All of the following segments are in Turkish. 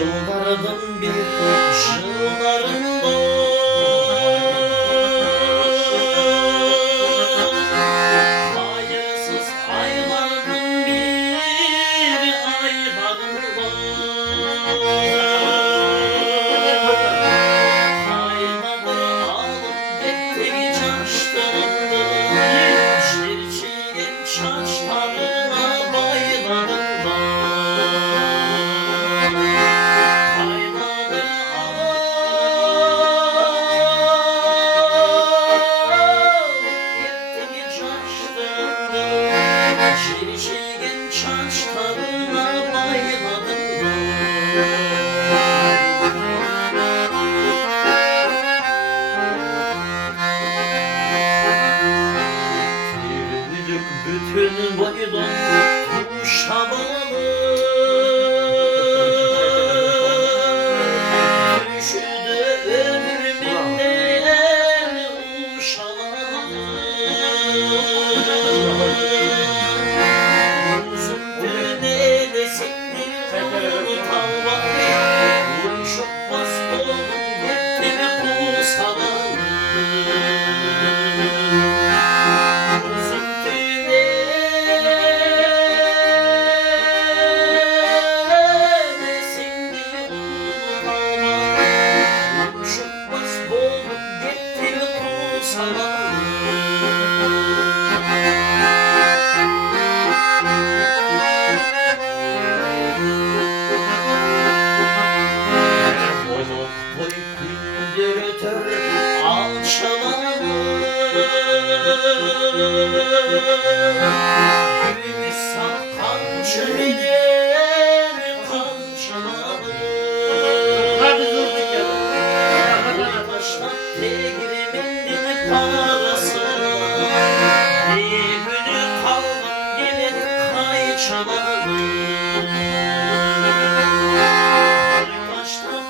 Yıllardan bir yıllarında hayırsız aylardan bir aylarında hayladı alıp gitti çarştırdı çirçeğin çarşlarına baylarında hayladı alıp gitti çarştırdı çirçeğin çarşlarına baylarında bütün boydan kuşamalı düşüdü ömrümden uşamalı uzun dönedesindir unutalmalı uçup bastım gittim pusamalı Gümüş sakan çöreler kamçıladı Taşlar tegrimin parasına bir günü kaldım gelip kayçaladı Taşlar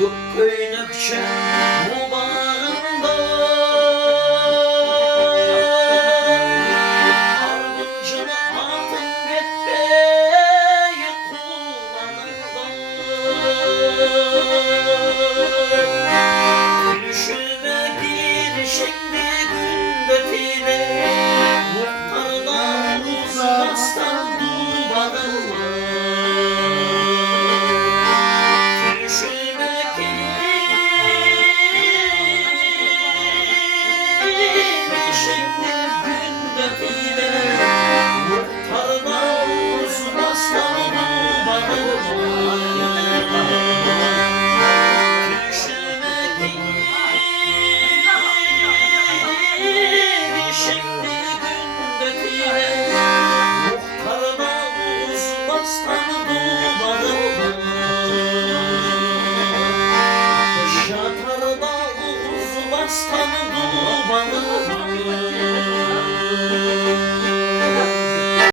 Gökköynükçe bu bağrımda Ardıncını atın gitmeyi kullanırda Gülüşüme girişimde gündetine Muhtarda uzaktan duvarıma Yatarda uzmastan